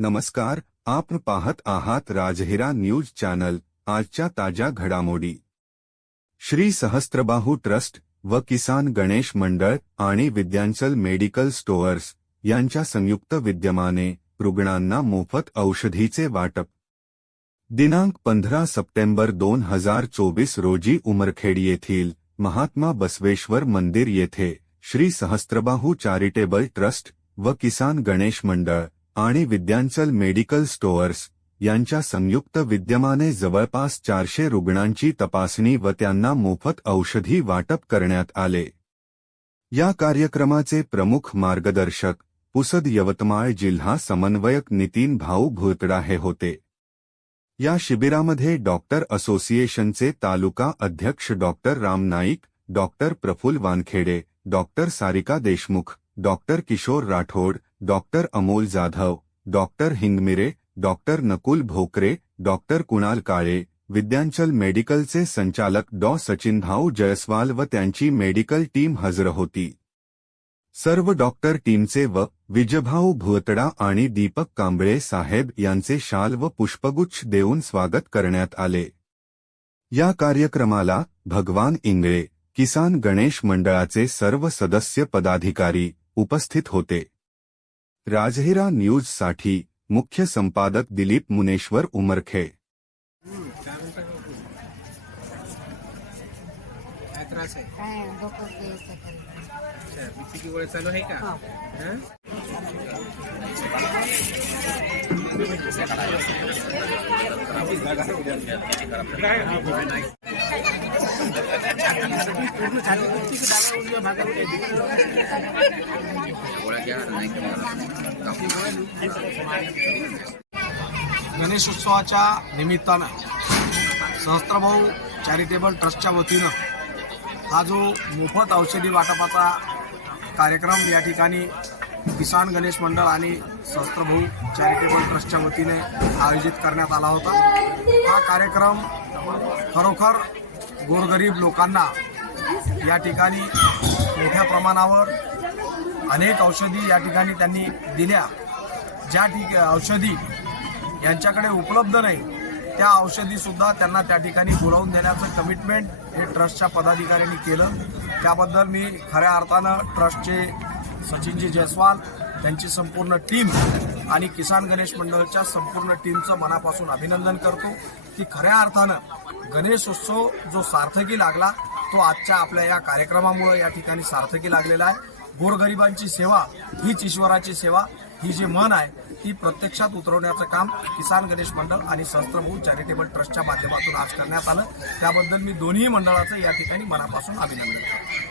नमस्कार आपण पाहत आहात राजहिरा न्यूज़ चॅनल, आजच्या ताज्या घडामोडी. श्री सहस्त्रबाहू ट्रस्ट व किसान गणेश मंडळ आणि विद्यांचल मेडिकल स्टोअर्स यांच्या संयुक्त विद्यमाने रुग्णांना मोफत औषधीचे वाटप. दिनांक पंधरा सप्टेंबर दोन हज़ार चोवीस रोजी उमरखेड येथील महात्मा बसवेश्वर मंदिर येथे श्री सहस्त्रबाहू चॅरिटेबल ट्रस्ट व किसान गणेश मंडळ आणि विद्यांचल मेडिकल स्टोअर्स यांच्या संयुक्त विद्यमाने जवळपास चारशे रुग्णांची तपासणी व त्यांना मोफत औषधी वाटप करण्यात आले. या कार्यक्रमाचे प्रमुख मार्गदर्शक पुसद यवतमाळ जिल्हा समन्वयक नितीन भाऊ भुतडाहे होते. या शिबिरामध्ये डॉक्टर असोसिएशनचे तालुका अध्यक्ष doctor Ram Naik, doctor Praful Wankhede, doctor Sarika Deshmukh, doctor Kishore Rathod doctor Amol Jadhav, doctor Hingmire, doctor Nakul Bhokare, doctor Kunal Kale, Vidyanchal मेडिकलचे संचालक डॉ. सचिनभाऊ जयस्वाल व त्यांची मेडिकल टीम हजर होती. सर्व डॉक्टर टीमचे व विजभाऊ भुतडा आणि दीपक कांबळे साहेब यांचे शाल व पुष्पगुच्छ देऊन स्वागत करण्यात आले. या कार्यक्रमाला भगवान इंगळे, किसान गणेश मंडळाचे सर्व सदस्य पदाधिकारी उपस्थित होते. राजहिरा न्यूजसाठी मुख्य संपादक दिलीप मुनेश्वर उमरखे. पूर्ण छाती की डाव्या उजव्या भागावर काही गणेशोत्सवाच्या निमित्तानं सहस्त्रभाऊ चॅरिटेबल ट्रस्टच्या वतीनं हा जो मोफत औषधी वाटपाचा कार्यक्रम या ठिकाणी किसान गणेश मंडळ आणि सहस्त्रभाऊ चॅरिटेबल ट्रस्टच्या वतीने आयोजित करण्यात आला होता. हा कार्यक्रम खरोखर गोरगरीब लोकांना या ठिकाणी मोठ्या प्रमाणावर अनेक औषधी या ठिकाणी त्यांनी दिल्या. ज्या ठिक औषधी यांच्याकडे उपलब्ध नाही त्या औषधीसुद्धा त्यांना त्या ठिकाणी पुरवून देण्याचं कमिटमेंट हे ट्रस्टच्या पदाधिकाऱ्यांनी केलं. त्याबद्दल मी खऱ्या अर्थानं ट्रस्टचे सचिनजी जयस्वाल त्यांची संपूर्ण टीम आणि किसान गणेश मंडळच्या संपूर्ण टीमचं मनापासून अभिनंदन करतो. की खऱ्या अर्थानं गणेशोत्सव जो सार्थकी लागला तो आजच्या आपल्या या कार्यक्रमामुळे या ठिकाणी सार्थकी लागलेला आहे. गोरगरिबांची सेवा हीच ईश्वराची सेवा ही जी मन आहे ती प्रत्यक्षात उतरवण्याचं काम किसान गणेश मंडळ आणि सहस्त्रभू चॅरिटेबल ट्रस्टच्या माध्यमातून आज करण्यात आलं. त्याबद्दल मी दोन्ही मंडळाचं या ठिकाणी मनापासून अभिनंदन करतो.